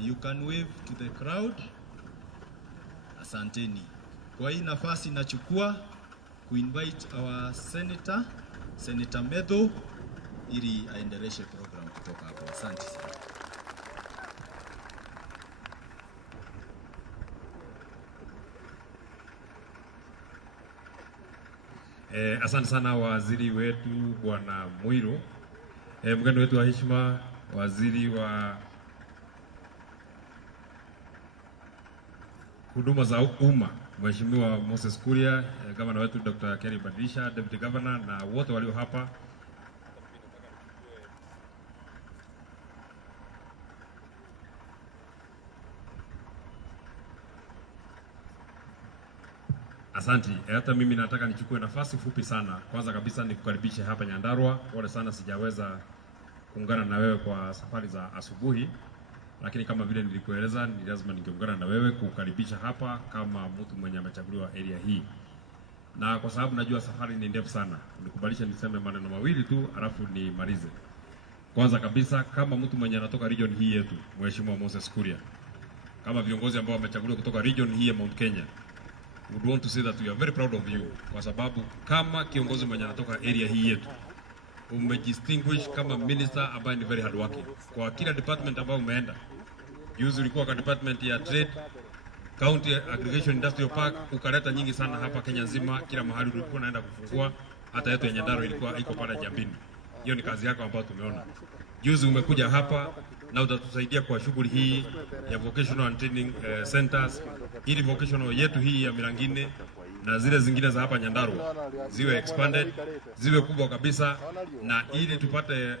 You can wave to the crowd. Asanteni. Kwa hii nafasi nachukua kuinvite our Senator Methu ili aendeleshe program kutoka hapo. Asante sana. Asante sana waziri wetu Bwana Muiro. Mgeni wetu wa heshima, waziri wa huduma za umma Mheshimiwa Moses Kuria, gavana wetu Dr. Kerry Badisha, deputy governor na wote walio hapa. Asante. Hata mimi nataka nichukue nafasi fupi sana. Kwanza kabisa nikukaribishe hapa Nyandarua. Pole sana sijaweza kuungana na wewe kwa safari za asubuhi. Lakini kama vile nilikueleza, ni lazima ningeungana na wewe kukaribisha hapa kama mtu mwenye amechaguliwa area hii. Na kwa sababu najua safari ni ndefu sana, nikubalisha niseme maneno mawili tu alafu nimalize. Kwanza kabisa, kama mtu mwenye anatoka region hii yetu, Mheshimiwa Moses Kuria, kama viongozi ambao wamechaguliwa kutoka region hii ya Mount Kenya, we would want to say that we are very proud of you, kwa sababu kama kiongozi mwenye anatoka area hii yetu umejistinguish kama minister ambaye ni very hard working kwa kila department ambayo umeenda. Juzi ulikuwa kwa department ya trade, county aggregation industrial park, ukaleta nyingi sana hapa Kenya nzima, kila mahali ulikuwa unaenda kufungua, hata yetu ya Nyandarua ilikuwa iko pale Jambini. Hiyo ni kazi yako ambayo tumeona. Juzi umekuja hapa na utatusaidia kwa shughuli hii ya vocational and training centers, ili vocational yetu hii ya Mirangine na zile zingine za hapa Nyandarua ziwe expanded, ziwe kubwa kabisa, na ili tupate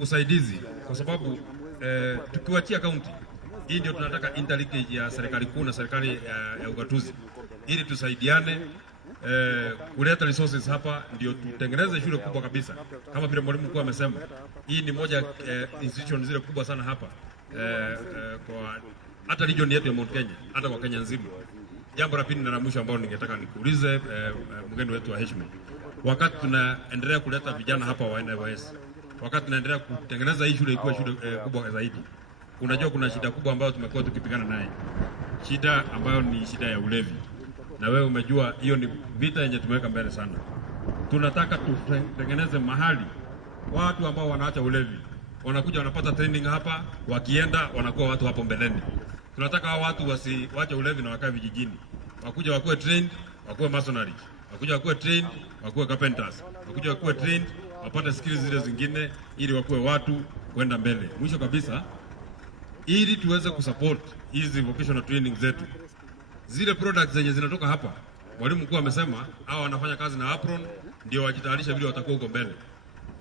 usaidizi, kwa sababu tukiwachia county hii ndio tunataka interlinkage ya serikali kuu na serikali ya ugatuzi, ili tusaidiane kuleta resources hapa ndio tutengeneze shule kubwa kabisa. Kama vile mwalimu mkuu amesema, hii ni moja institution zile kubwa sana hapa kwa hata region yetu ya Mount Kenya, hata kwa Kenya nzima. Jambo la pili na la mwisho ambalo ningetaka nikuulize mgeni wetu wa heshima, wakati tunaendelea kuleta vijana hapa wa NYS, wakati tunaendelea kutengeneza hii shule ikuwe shule kubwa zaidi, unajua kuna shida kubwa ambayo tumekuwa tukipigana naye, shida ambayo ni shida ya ulevi. Na wewe umejua hiyo ni vita yenye tumeweka mbele sana. Tunataka tutengeneze mahali watu ambao wanaacha ulevi wanakuja wanapata training hapa, wakienda wanakuwa watu hapo mbeleni. Tunataka hao watu wasiwache ulevi na wakae vijijini. Wakuja wakuwe trained, wakuwe masonry. Wakuja wakuwe trained, wakuwe carpenters. Wakuja wakuwe trained, wapate skills zile zingine ili wakuwe watu kwenda mbele. Mwisho kabisa, ili tuweze kusupport hizi vocational training zetu, zile products zenye zinatoka hapa, mwalimu mkuu amesema hao wanafanya kazi na apron ndio wajitayarisha vile watakuwa huko mbele.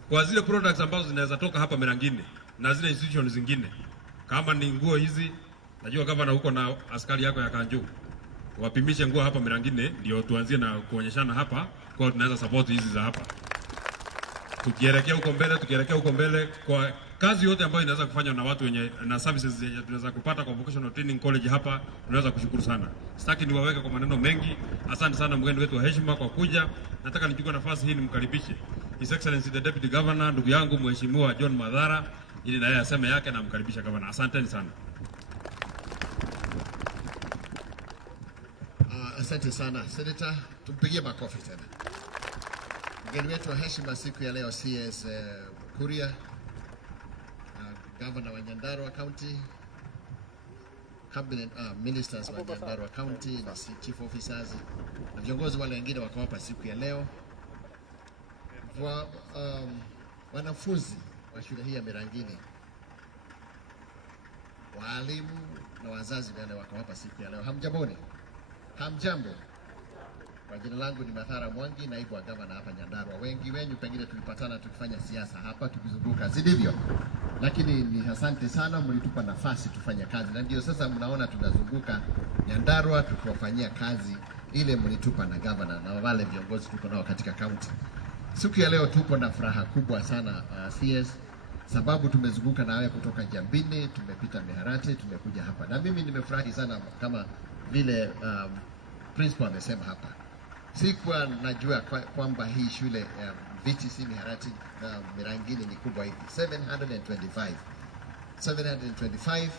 Kwa zile products ambazo zinaweza toka hapa Mirangine na zile institutions zingine, kama ni nguo hizi, najua gavana huko na askari yako ya Kanjo, wapimishe nguo hapa Mirangine ndio tuanzie na kuonyeshana hapa kwa tunaweza support hizi za hapa. Tukielekea huko mbele kwa kazi yote ambayo inaweza kufanywa na watu wenye na services zenye tunaweza kupata kwa vocational training college hapa, tunaweza kushukuru sana. Sitaki niwaweke kwa maneno mengi. Asante sana mgeni wetu wa heshima kwa kuja. Nataka nichukue nafasi hii nimkaribishe His Excellency the Deputy Governor, ndugu yangu Mheshimiwa John Madhara, ili naye aseme yake na mkaribisha governor. Asanteni sana. Asante sana Senator, tumpigie makofi tena. Mgeni wetu wa heshima siku ya leo CS Kuria, Governor wa Nyandarua County, Cabinet Ministers wa Nyandarua County na Chief Officers na viongozi wale wengine wako hapa siku ya leo. Wanafunzi wa shule hii ya Mirangine, walimu na wazazi wale wako hapa siku ya leo. Hamjamboni? Hamjambo. Kwa jina langu ni Mathara Mwangi, naibu wa gavana hapa Nyandarua. Wengi wenyu pengine tulipatana tukifanya siasa hapa tukizunguka, si ndivyo? Lakini ni asante sana, mlitupa nafasi tufanye kazi, na ndio sasa mnaona tunazunguka Nyandarua tukiwafanyia kazi ile mlitupa na gavana na wale viongozi tuko nao katika county. Siku ya leo tupo na furaha kubwa sana CS, sababu tumezunguka na wewe kutoka Jambini, tumepita Miharati, tumekuja hapa. Na mimi nimefurahi sana kama vile principal amesema hapa. Sikuwa najua kwamba hii shule VTC Miharati na Mirangine ni kubwa hivi. 725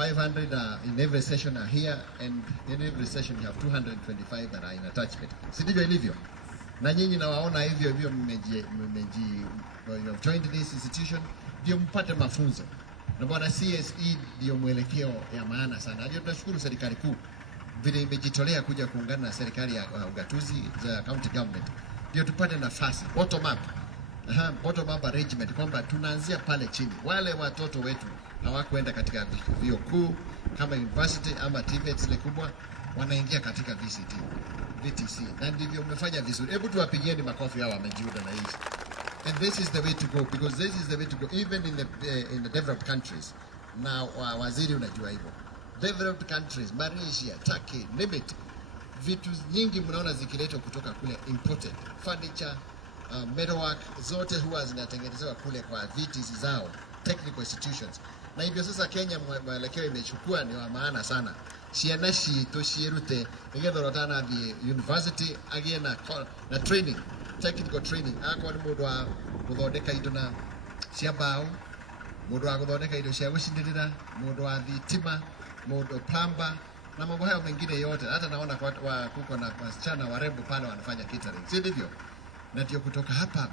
500 in every session are here, and in every session you have 225 that are in attachment. Si ndivyo ilivyo? Na nyinyi nawaona hivyo you have joined this institution ndio mpate mafunzo. Na bwana CSE ndio mwelekeo ya maana sana. Ndio tunashukuru serikali kuu vile imejitolea kuja kuungana na serikali ya ugatuzi za county government. Ndio tupate nafasi bottom up arrangement kwamba tunaanzia pale chini. Wale watoto wetu hawakwenda katika vyuo kuu kama university ama TVET zile kubwa, wanaingia katika VTC. Na ndivyo umefanya vizuri. Hebu tuwapigieni makofi hao wamejiunga na hizi. And this is the way to go, because this is the way to go even in the developed countries. Na waziri unajua hivyo. Developed countries, Malaysia, Turkey, limit. Vitu nyingi mnaona zikiletwa kutoka kule imported. Furniture, metalwork, zote huwa zinatengenezewa kule kwa VTC zao, technical institutions. Na hivyo sasa Kenya mwelekeo imechukua ni wa maana sana. Cianaci tucirute nigetha rotana the university again na training, technical training. Akwa ni mundu wa guthondeka indo na cia mbao, mundu wa guthondeka indo cia gucindirira, mundu wa thitima, mundu plumber na mambo hayo mengine yote. Hata naona kuko na wasichana warembo pale wanafanya catering, si ndivyo? Na ndio kutoka hapa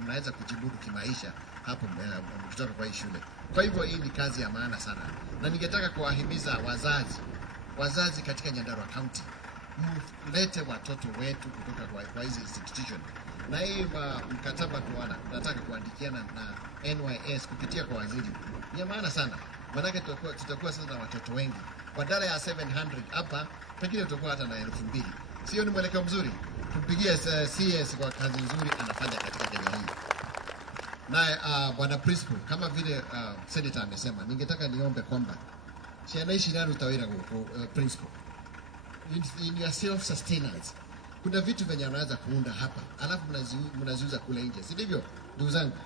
mnaweza kujimudu kimaisha hapo mkitoka kwa hii shule. Kwa hivyo hii ni kazi ya maana sana, na ningetaka kuwahimiza wazazi katika Nyandarua County, mlete watoto wetu kutoka kwa hizi institution. Na hii mkataba nataka kuandikiana na NYS kupitia kwa waziri ni maana sana, maana tutakuwa sasa na watoto wengi badala ya 700 hapa, pengine tutakuwa hata na 2000. Sio ni mwelekeo mzuri? Tumpigie CS kwa kazi nzuri anafanya katika Kenya hii. Na bwana principal, kama vile senator amesema, ningetaka niombe kwamba sianaishi Uraruta Wira principal, in your self sustenance, kuna vitu venye unaweza kuunda hapa alafu mnaziuza kule nje, si ndivyo ndugu zangu?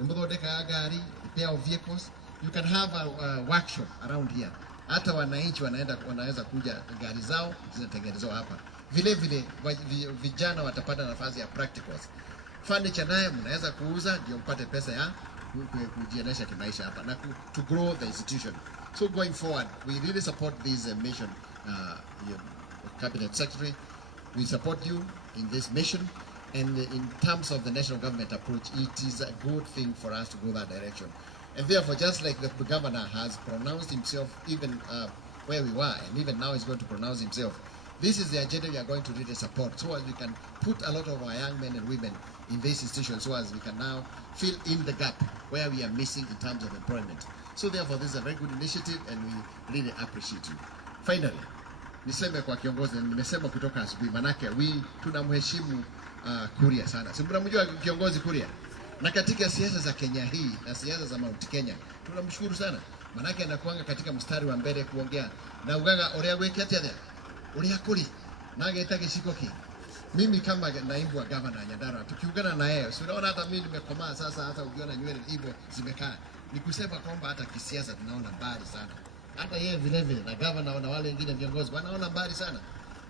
Mnaodeka gari, repair of vehicles, you can have a workshop around here. Hata wananchi wanaweza kuja, gari zao zinatengenezwa hapa. Vile vile vijana watapata nafasi ya practicals. Furniture naye mnaweza kuuza ndio mpate pesa ya kujiendesha kimaisha hapa na to grow the institution. So going forward, we really support this mission, Cabinet Secretary. We support you in this mission, and in terms of the national government approach, it is a good thing for us to go that direction. And therefore, just like the governor has pronounced himself even where we were, and even now he's going to pronounce himself, this is the agenda we are going to really support, so as we can put a lot of our young men and women in this institution, so as we can now fill in the gap where we are missing in terms of employment. So therefore, this is a very good initiative, and we really appreciate you. Finally, niseme kwa kiongozi, nimesema kutoka asubuhi, manake tunamheshimu Kuria sana. Si mnamjua kiongozi Kuria? Na katika siasa za Kenya hii na siasa za Mount Kenya tunamshukuru sana, manake anakuanga katika mstari wa mbele kuongea na uganga Uria gwekete atia Uria kuri na ageta giciko ki. Mimi kama naibu wa governor Nyandarua, tukiungana na yeye, si unaona hata mimi nimekomaa sasa, hata ukiona nywele hivyo zimekaa, ni kusema kwamba hata kisiasa tunaona mbali sana. Hata yeye vile vile na governor na wale wengine viongozi wanaona mbali sana.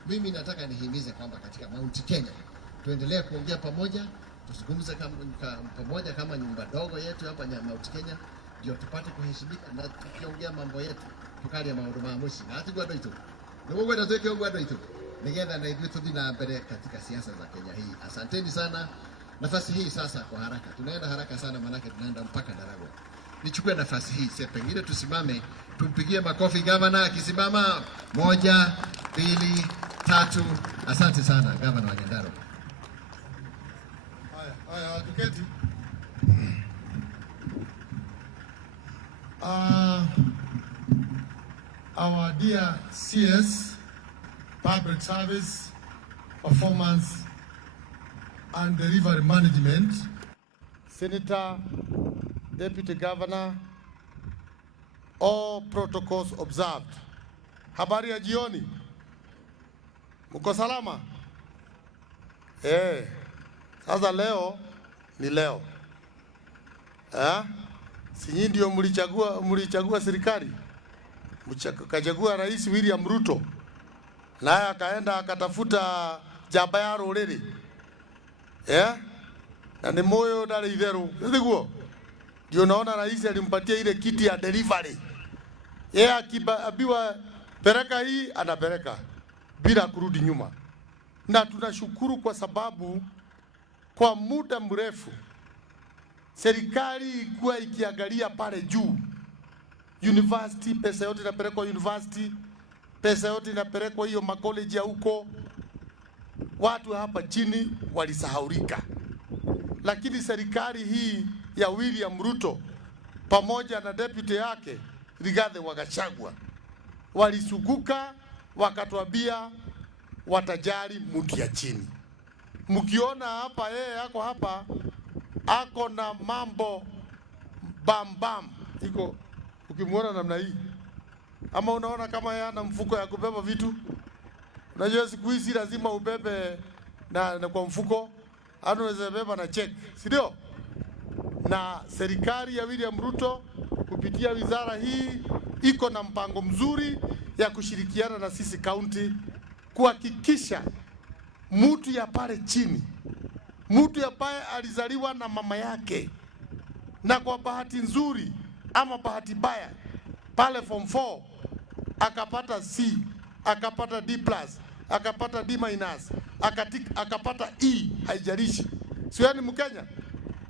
Mimi nataka nihimize kwamba katika Mount Kenya tuendelee kuongea pamoja, tuzungumze pamoja kama nyumba dogo yetu hapa Mount Kenya, ndio tupate kuheshimika, na tukiongea mambo yetu tukalia maundu ma muci na atigwa ndo itu ndio gwenda tuweke ogwa ndo itu nigetha na ithuĩ tuthi na mbere katika siasa za Kenya hii. Asanteni sana. Nafasi hii sasa kwa haraka, tunaenda haraka sana manake tunaenda mpaka Daragwa. Nichukue nafasi hii sasa, pengine tusimame tumpigie makofi gavana akisimama. 1 2 3. Asante sana gavana wa Nyandarua. Haya tuketi. Our dear CS, Public Service, Performance and Delivery Management, Senator, Deputy Governor, all protocols observed. Habari ya jioni. Mko salama? Sasa leo ni leo. Si nyinyi ndio mlichagua serikali? Mkachagua Rais William Ruto. Naye akaenda akatafuta jamba ya ruriri. Na ni moyo ndari itheru. Ndiguo. Ndio naona rais alimpatia ile kiti ya delivery. Yeye akiambiwa pereka hii anapeleka bila kurudi nyuma. Na tunashukuru kwa sababu kwa muda mrefu serikali ilikuwa ikiangalia pale juu. University, pesa yote inapelekwa university, pesa yote inapelekwa hiyo makoleji ya huko. Watu hapa chini walisahaulika. Lakini serikali hii ya William Ruto pamoja na deputy yake Rigathi Gachagua walisuguka, wakatuambia watajali mtu ya chini. Mkiona hapa yeye yako hapa ako na mambo bam iko, ukimwona namna hii ama unaona kama yeye ana mfuko ya kubeba vitu. Unajua siku hizi lazima ubebe na kwa mfuko, anaweza beba na check, si ndio? Na serikali ya William Ruto kupitia wizara hii iko na mpango mzuri ya kushirikiana na sisi county kuhakikisha mtu ya pale chini, mtu ya pale alizaliwa na mama yake na kwa bahati nzuri ama bahati mbaya pale form 4 akapata C, akapata D+, akapata D-, akapata E, haijalishi. Sio ni Mkenya?